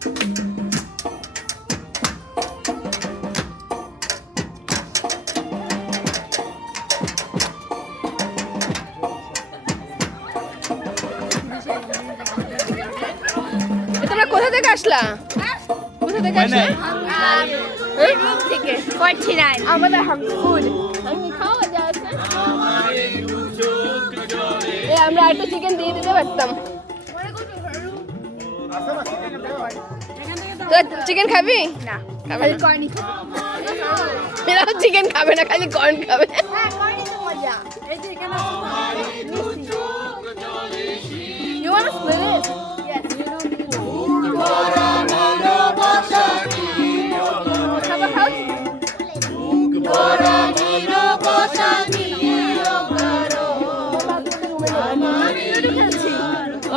তোমরা কোথা থেকে আসলা? কোথা থেকে আসলা? রুম থেকে 49 আমাদের ফুড আমি খাওয়া যাচ্ছে। আমরা একটা চিকেন দিয়ে দিতে পারতাম। চিকেন খাবি? না খাবে খালি না। কর্নি এরাও চিকেন খাবে না, খালি কর্ন খাবে। হ্যাঁ কর্নি তো মজা এই যে এখানে You want to split it? Yes. Have a house?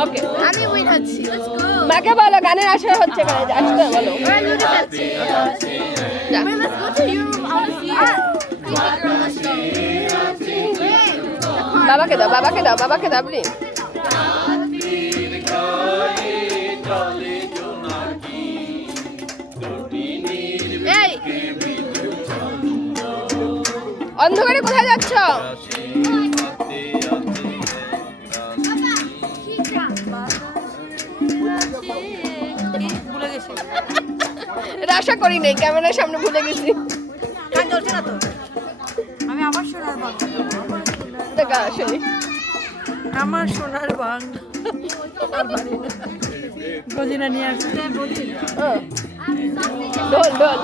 ওকে, আমি উইন হচ্ছি Let's go. মাকে বলো গানের আসর হচ্ছে, আসতে বলো। ওরা লুডো খেলছে যা। Wait, let's go to your room. I want to see it. Girl, let's go. বাবাকে দাও, বাবাকে দাও, বাবাকে দাও প্লিজ। এই অন্ধকারে কোথায় যাচ্ছ? ভুলে গেছি এটা আশা করি নাই, ক্যামেরার সামনে ভুলে গেছি। কাজ চলছে না তো আমি আমার সোনার বাংলা দেখা শুনি। আমার সোনার বাংলা গজিনা নিয়ে আসছে ঢোল ঢোল